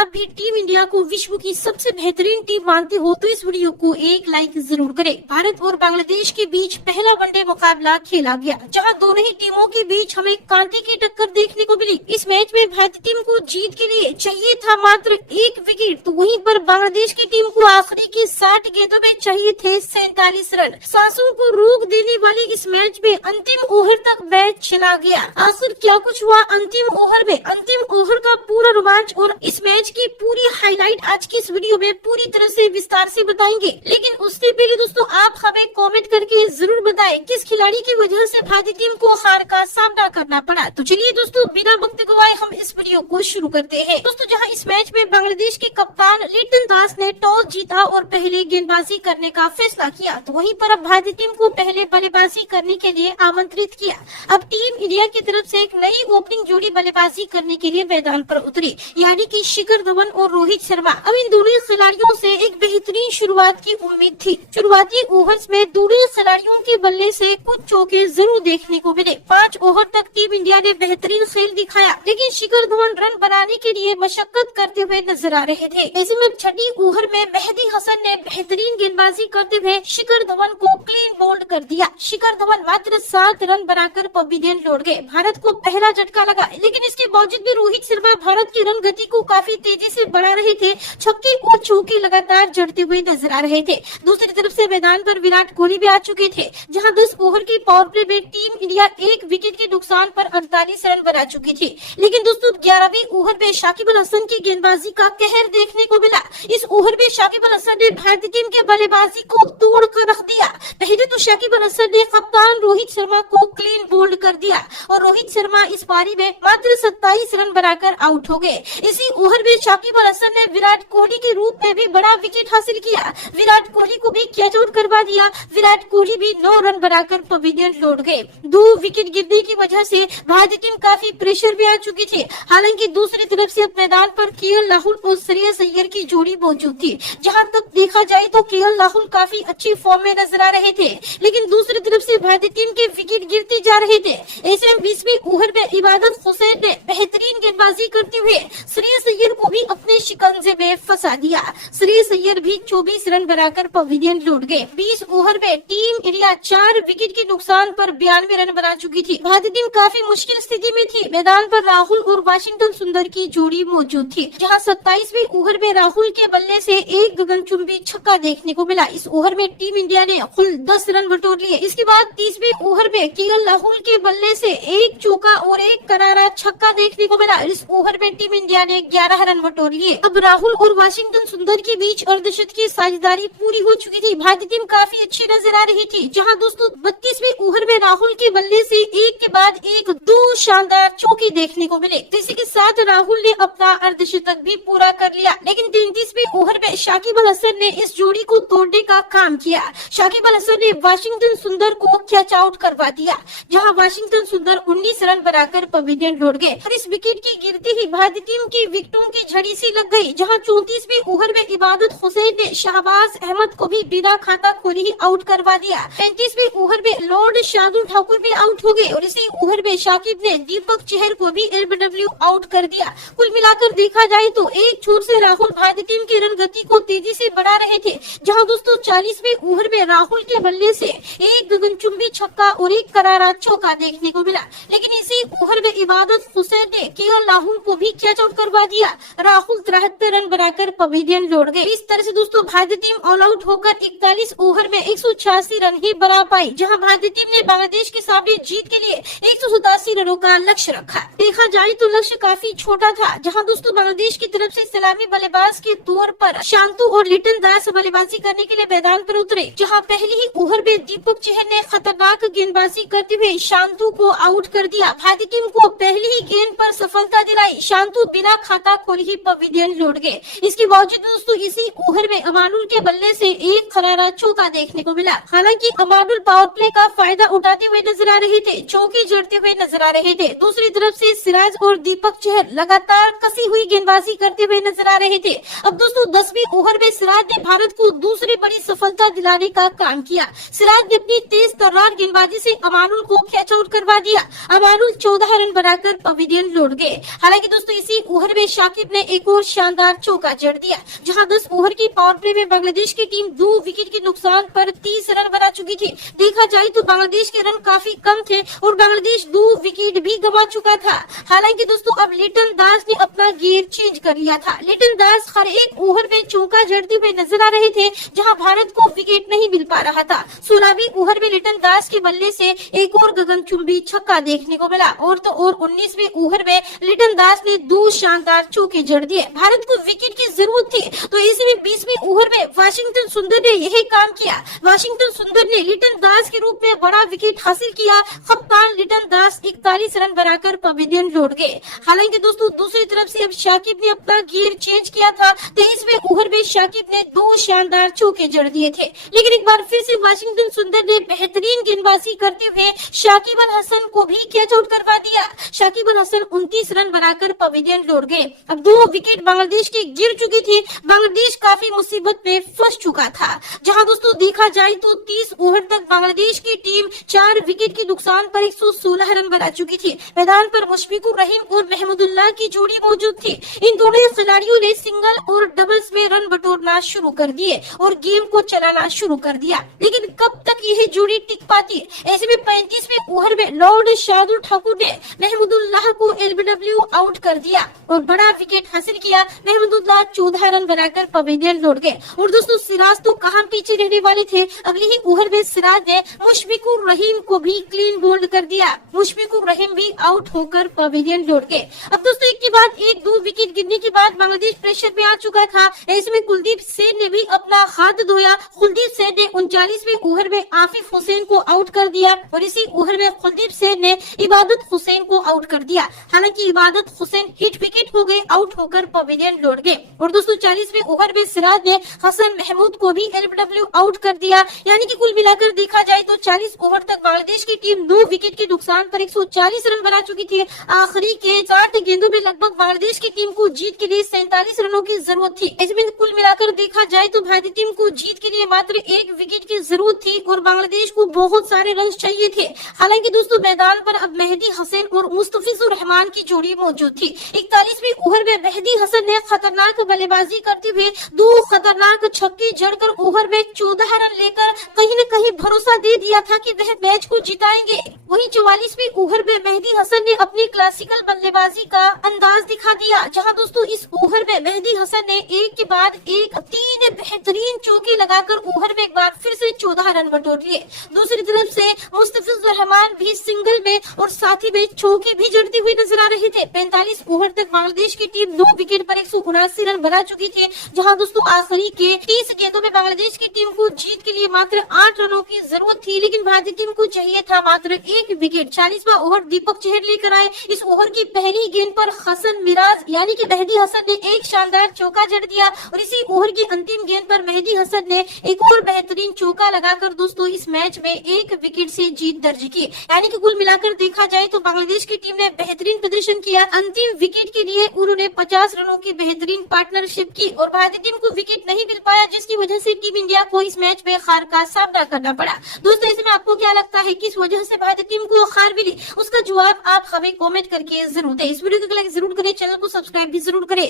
आप भी team India को विश्व की सबसे बेहतरीन टीम मानते हो तो इस वीडियो को एक लाइक जरूर करें। भारत और बांग्लादेश के बीच पहला वनडे मुकाबला खेला गया, जहां दोनों ही टीमों के बीच हमें कांटे की टक्कर देखने को मिली। इस मैच में भारतीय टीम को जीत के लिए चाहिए था मात्र 1 विकेट, तो वहीं पर बांग्लादेश की टीम को आखिरी की 60 गेंदों में चाहिए थे 47 रन। सांसों को रोक देने वाली इस मैच में अंतिम ओवर तक मैच चला गया। आखिर क्या कुछ हुआ अंतिम ओवर में? अंतिम ओवर का पूरा रोमांच और इस मैच की पूरी हाईलाइट आज की इस वीडियो में पूरी तरह से विस्तार से बताएंगे। लेकिन उससे पहले दोस्तों आप हमें कमेंट करके जरूर बताएं किस खिलाड़ी की वजह से भारतीय टीम को हार का सामना करना पड़ा। तो चलिए दोस्तों बिना वक्त गवाए हम इस वीडियो को शुरू करते हैं। दोस्तों जहां इस मैच में बांग्लादेश के कप्तान लिटन दास ने टॉस जीता और पहले गेंदबाजी करने का फैसला किया, तो वहीं पर अब भारतीय टीम को पहले बल्लेबाजी करने के लिए आमंत्रित किया। अब टीम इंडिया की तरफ से एक नई ओपनिंग जोड़ी बल्लेबाजी करने के लिए मैदान पर उतरी, यानी कि शिखर धवन और रोहित शर्मा। अब इन दोनों खिलाड़ियों से एक बेहतरीन शुरुआत की उम्मीद थी। शुरुआती ओवर्स में दोनों खिलाड़ियों के बल्ले से कुछ चौके जरूर देखने को मिले। 5 ओवर तक टीम इंडिया ने बेहतरीन खेल दिखाया, लेकिन शिखर धवन रन बनाने के लिए मशक्कत करते हुए नजर आ रहे थे। ऐसे में छठी ओवर में मेहदी हसन ने बेहतरीन गेंदबाजी करते हुए शिखर धवन को क्लीन बोल्ड कर दिया। शिखर धवन मात्र 7 रन बनाकर पवेलियन लौट गए। भारत को पहला झटका लगा, लेकिन इसके बावजूद भी रोहित शर्मा भारत की रन गति को काफी तेजी से बढ़ा रहे थे। छक्के और चौके लगातार जड़ते हुए नजर आ रहे थे। दूसरी तरफ से मैदान पर विराट कोहली भी आ चुके थे, जहां 10 ओवर की पावर प्ले में टीम इंडिया 1 विकेट के नुकसान पर 48 रन बना चुकी थी। लेकिन दोस्तों 11वीं ओवर में शाकिब अल हसन की गेंदबाजी का कहर देखने को मिला। इस ओवर में शाकिब अल हसन ने भारतीय टीम के बल्लेबाजी को तोड़ कर रख दिया। पहले तो शाकिब अल हसन ने कप्तान रोहित शर्मा को क्लीन बोल्ड कर दिया और रोहित शर्मा इस पारी में मात्र 27 रन बनाकर आउट हो गए। इसी ओवर में शाकिब अल हसन ने विराट कोहली के रूप में भी बड़ा विकेट हासिल किया। विराट कोहली को भी कैच आउट करवा दिया। विराट कोहली भी 9 रन बनाकर पवेलियन लौट गए। 2 विकेट गिरने की वजह से भारतीय टीम काफी प्रेशर में आ चुकी थी। हालांकि दूसरी तरफ से मैदान पर केएल राहुल और श्रेयस अय्यर की जोड़ी मौजूद थी। जहां तक देखा जाए तो केएल राहुल काफी अच्छी फॉर्म में नजर आ रहे थे, लेकिन दूसरी तरफ से भारतीय टीम के विकेट गिरते जा रहे थे। ऐसे में 20वीं ओवर में इबादत हुसैन ने बेहतरीन गेंदबाजी करते हुए श्रेयस अय्यर को भी अपने शिकंजे में फंसा दिया। श्रेयस अय्यर भी 24 रन बनाकर पवेलियन लौट गए। 20 ओवर में टीम इंडिया 4 विकेट के नुकसान पर 92 रन बना चुकी थी। भारतीय टीम काफी मुश्किल स्थिति में थी। मैदान पर राहुल और वाशिंगटन सुंदर की जोड़ी मौजूद थी, जहां 27वीं ओवर में राहुल के बल्ले से एक गगनचुंबी छक्का देखने को मिला। इस ओवर में टीम इंडिया ने कुल 10 रन बटोर लिए। इसके बाद 30वें ओवर में केएल राहुल के बल्ले से एक चौका और एक करारा छक्का देखने को मिला। इस ओवर में टीम इंडिया ने 11 रन बटोर लिए। अब राहुल और वाशिंगटन सुंदर के बीच अर्धशतक की साझेदारी पूरी हो चुकी थी। भारतीय टीम काफी अच्छी नजर आ रही थी, जहां दोस्तों 32वें ओवर में राहुल के बल्ले से एक के बाद एक 2 शानदार चौके देखने को मिले। इसी के साथ राहुल ने अपना अर्धशतक भी पूरा कर लिया। लेकिन 33वें ओवर में शाकिब अल हसन ने इस जोड़ी को तोड़ने का काम किया। शाकिब अल हसन ने वाशिंगटन सुंदर को कैच आउट करवा दिया, जहां वाशिंगटन सुंदर 19 रन बनाकर पवेलियन लौट गए। और इस विकेट की गिरते ही भारतीय टीम की विकेटों की झड़ी सी लग गई, जहां 34वें ओवर में इबादत हुसैन ने शहबाज अहमद को भी बिना खाता खोले ही आउट करवा दिया। 35वें ओवर में लॉर्ड शार्दुल ठाकुर भी आउट हो गए और इसी ओवर में शाकिब ने दीपक चहर को भी एलबीडब्ल्यू आउट कर दिया। कुल मिलाकर देखा जाए तो एक छोर से राहुल भारतीय टीम की रन गति को तेजी से बढ़ा रहे थे, जहां दोस्तों 40वें ओवर में राहुल के बल्ले से एक गगनचुंबी छक्का और एक करारा चौका देखने को मिला। लेकिन इसी ओवर में इबादत हुसैन ने केएल राहुल को भी कैच आउट करवा दिया। राहुल 73 रन बनाकर पवेलियन लौट गए। इस तरह से दोस्तों भारतीय टीम ऑल आउट होकर 41 ओवर में 186 रन ही बना पाई, जहां भारतीय टीम ने बांग्लादेश के सामने जीत के लिए 187 रनों का लक्ष्य रखा। देखा जाए तो लक्ष्य काफी छोटा था, जहां दोस्तों बांग्लादेश की तरफ से सलामी बल्लेबाज के तौर पर शांतु और लिटन दास बल्लेबाजी करने के लिए मैदान पर उतरे, जहां पहले ही ओवर में दीपक चहर ने खतरनाक गेंदबाजी करते हुए शांतु को आउट कर दिया। भारतीय टीम को पहली ही गेंद पर सफलता दिलाई। शांतु बिना खाता खोले ही पवेलियन लौट गए। इसके बावजूद दोस्तों इसी ओवर में अमानुल के बल्ले से एक करारा चौका देखने को मिला। हालांकि अमानुल पावर प्ले का फायदा उठाते हुए नजर आ रहे थे, चौके जड़ते हुए नजर आ रहे थे। दूसरी तरफ से सिराज और दीपक चहर लगातार कसी हुई गेंदबाजी करते हुए नजर आ रहे थे। अब दोस्तों 10वीं ओवर में सिराज ने भारत को दूसरी बड़ी सफलता दिलाने का काम किया। सिराज ने अपनी तेज तर्रार गेंदबाजी से अमानुल को कैच आउट करवा दिया। अमानुल 14 रन बनाकर पवेलियन लौट गए। हालांकि दोस्तों इसी ओवर में शाकिब ने एक और शानदार चौका जड़ दिया, जहां 10 ओवर की पावर प्ले में बांग्लादेश की टीम 2 विकेट के नुकसान पर 30 रन बना चुकी थी। देखा जाए तो बांग्लादेश के रन काफी कम थे और बांग्लादेश 2 विकेट भी गंवा चुका था। हालांकि दोस्तों अब लिटन दास ने अपना गियर चेंज कर लिया था। लिटन दास हर एक ओवर में चौका जड़ते हुए नजर आ रहे थे, जहां भारत को विकेट नहीं मिल पा रहा था। 16वीं ओवर में लिटन दास के बल्ले से एक और गगनचुंबी छक्का देखने को मिला और तो और 19वें ओवर में लिटन दास ने 2 शानदार चौके जड़ दिए। भारत को विकेट की जरूरत थी, तो ऐसे में 20वीं ओवर में वाशिंगटन सुंदर ने यही काम किया। वाशिंगटन सुंदर ने लिटन दास के रूप में बड़ा विकेट हासिल किया। कप्तान लिटन दास 41 रन बनाकर पवेलियन लौट गए। हालांकि दोस्तों दूसरी तरफ से अब शाकिब ने अपना गियर चेंज किया था। 23वें ओवर में शाकिब ने 2 शानदार चौके जड़ दिए थे, लेकिन एक बार फिर से वाशिंगटन सुंदर ने बेहतरीन गेंदबाजी करते हुए शाकिब अल हसन को भी कैच आउट करवा दिया। शाकिब अल हसन 29 रन बनाकर पवेलियन लौट गए। अब 2 विकेट बांग्लादेश की गिर चुकी थी। बांग्लादेश काफी मुसीबत में फंस चुका था, जहां दोस्तों देखा जाए तो 30 ओवर तक बांग्लादेश की टीम 4 विकेट के नुकसान पर 116 रन बना चुकी थी। मैदान पर मुशफिकुर रहीम और महमूदुल्लाह की जोड़ी मौजूद थी। इन दोनों खिलाड़ियों ने सिंगल और डबल्स में रन बटोरना शुरू कर दिए और गेम को चलाना शुरू कर दिया, लेकिन कब तक यह जोड़ी टिक पाती। ऐसे में 35वें ओवर में लॉर्ड शार्दुल ठाकुर ने महमूदुल्लाह को एलबीडब्ल्यू आउट कर दिया और बड़ा विकेट हासिल किया। महमूदुल्लाह 14 रन बनाकर पवेलियन लौट गए। और दोस्तों सिराज तो कहां पीछे रहने वाले थे। अगले ही ओवर में सिराज ने मुशफिकुर रहीम को भी क्लीन बोल्ड कर दिया। मुशफिकुर रहीम भी आउट होकर पवेलियन लौट गए। अब दोस्तों एक के बाद एक 2 विकेट गिरने के बाद बांग्लादेश प्रेशर में आ चुका था। ऐसे में कुलदीप सेन ने भी अपना हाथ धोया। कुलदीप सेन ने 39वें ओवर में आफिफ हुसैन को आउट कर दिया और इसी ओवर में कुलदीप सेन ने इबादत हुसैन को आउट कर दिया। हालांकि इबादत हुसैन हिट विकेट हो गए, आउट होकर पवेलियन लौट गए। और दोस्तों 40वें ओवर में सिराज ने हसन महमूद को भी एलबीडब्ल्यू आउट कर दिया। यानी कि कुल मिलाकर देखा जाए तो 40 ओवर तक बांग्लादेश की टीम 2 विकेट के नुकसान पर 140 रन बना चुकी थी। आखिरी के 60 गेंदों में लगभग बांग्लादेश की टीम को जीत के लिए 47 रनों की जरूरत थी। इसमें कुल मिलाकर देखा जाए तो भारतीय टीम को जीत के लिए मात्र 1 विकेट की जरूरत थी और बांग्लादेश को बहुत सारे रन चाहिए थे। हालांकि दोस्तों मैदान पर अब मेहदी हसन और मुस्तफिजुर रहमान की जोड़ी मौजूद थी। 41वें ओवर में मेहदी हसन ने खतरनाक बल्लेबाजी करते हुए 2 खतरनाक छक्के जड़कर ओवर में 14 रन लेकर कहीं न कहीं भरोसा दे दिया था कि वह मैच को जिताएंगे। वहीं 44वें ओवर में मेहदी हसन ने अपनी क्लासिकल बल्लेबाजी का अंदाज दिखा दिया, जहां दोस्तों इस ओवर में मेहदी हसन ने एक के बाद एक 3 बेहतरीन चौके लगाकर ओवर में एक बार फिर से 14 रन बटोर लिए। दूसरी तरफ से मुस्तफिजुर रहमान भी सिंगल में और साथ ही में चौके भी जड़ती हुई नजर आ रहे थे। 45 ओवर तक बांग्लादेश की टीम 2 विकेट पर 179 रन बना चुकी थी, जहां दोस्तों आखिरी के 30 गेंदों में बांग्लादेश की टीम को जीत के लिए मात्र 8 रनों की जरूरत थी, लेकिन भारतीय टीम को चाहिए था मात्र 1 विकेट। 40वां ओवर दीपक चहर लेकर आए। इस ओवर की पहली गेंद पर हसन मिराज यानी कि मेहदी हसन ने एक शानदार चौका जड़ दिया और इसी ओवर की अंतिम गेंद पर मेहदी हसन ने एक और बेहतरीन चौका लगाकर दोस्तों इस मैच में 1 विकेट से जीत दर्ज की। यानी कि कुल मिलाकर देखा जाए तो बांग्लादेश की टीम ने बेहतरीन प्रदर्शन किया। अंतिम विकेट के लिए उन्होंने 50 रनों की बेहतरीन पार्टनरशिप की और भारतीय टीम को विकेट नहीं मिल पाया, जिसकी वजह से टीम इंडिया को इस मैच में हार का सामना करना पड़ा। दोस्तों इसमें आपको क्या लगता है, किस वजह से भारतीय टीम को हार मिली? उसका जवाब आप हमें कमेंट करके जरूर दें। इस वीडियो को लाइक जरूर करें, चैनल को सब्सक्राइब भी जरूर करें।